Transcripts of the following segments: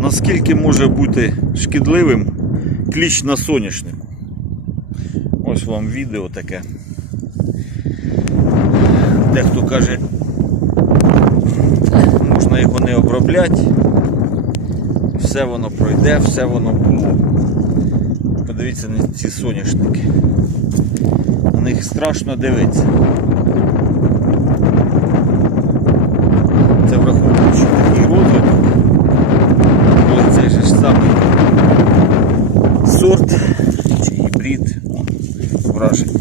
наскільки може бути шкідливим кліщ на соняшнику. Ось вам відео таке. Дехто каже, можна його не обробляти, все воно пройде, все воно було. Подивіться на ці соняшники. На них страшно дивитися. О, враження.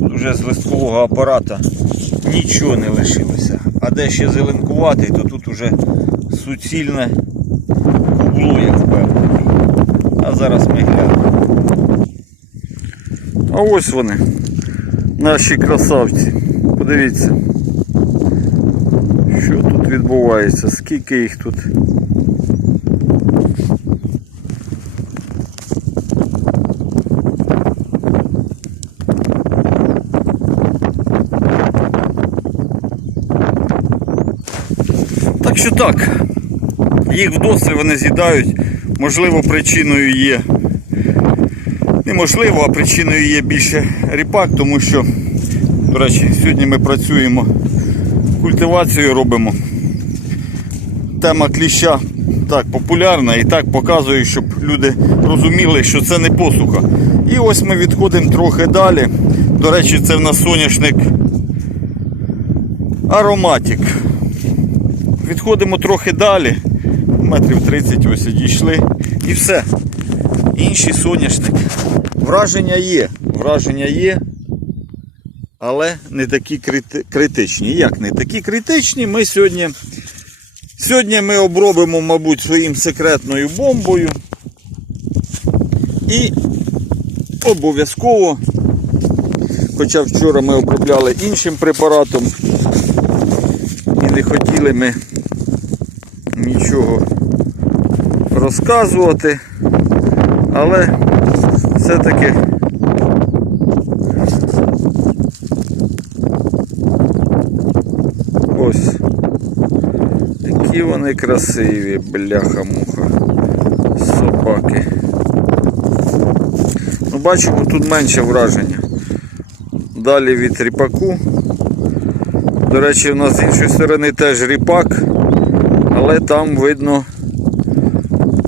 Тут вже з листкового апарата нічого не лишилося. А де ще зеленкуватий, то тут уже суцільне кубло, як впевнений. А зараз ми глянемо. А ось вони, наші красавці. Подивіться. Що тут відбувається? Скільки їх тут? Так що так, їх вдосталь вони з'їдають, можливо, причиною є. Неможливо, а причиною є більше ріпак, тому що, до речі, сьогодні ми працюємо культивацію робимо. Тема кліща так популярна і так показує, щоб люди розуміли, що це не посуха. І ось ми відходимо трохи далі. До речі, це в нас соняшник ароматик. Відходимо трохи далі, метрів 30 ось дійшли. І все. Інший соняшник. Враження є. Враження є але не такі критичні. Як не такі критичні, ми сьогодні. Сьогодні ми обробимо, мабуть, своїм секретною бомбою. І обов'язково, хоча вчора ми обробляли іншим препаратом і не хотіли ми нічого розказувати, але все-таки Ось. Які вони красиві, бляха-муха. Собаки. Ну, бачимо, тут менше враження. Далі від ріпаку. До речі, у нас з іншої сторони теж ріпак, але там видно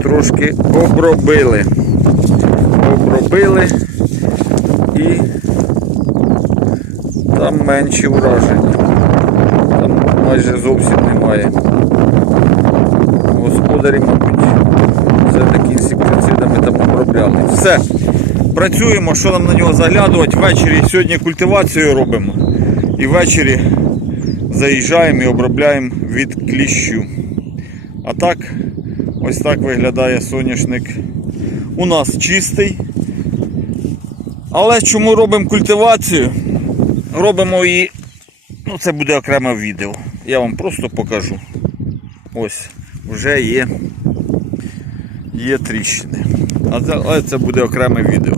трошки обробили. Обробили і там менші враження там майже зовсім немає. Господарі, мабуть, все-таки інсектицидами там обробляли. Все. Працюємо, що нам на нього заглядувати. Ввечері сьогодні культивацію робимо. І ввечері заїжджаємо і обробляємо від кліщу. А так, ось так виглядає соняшник. У нас чистий. Але чому робимо культивацію? Робимо її Ну, це буде окреме відео. Я вам просто покажу. Ось, вже є, є тріщини. Але це буде окреме відео.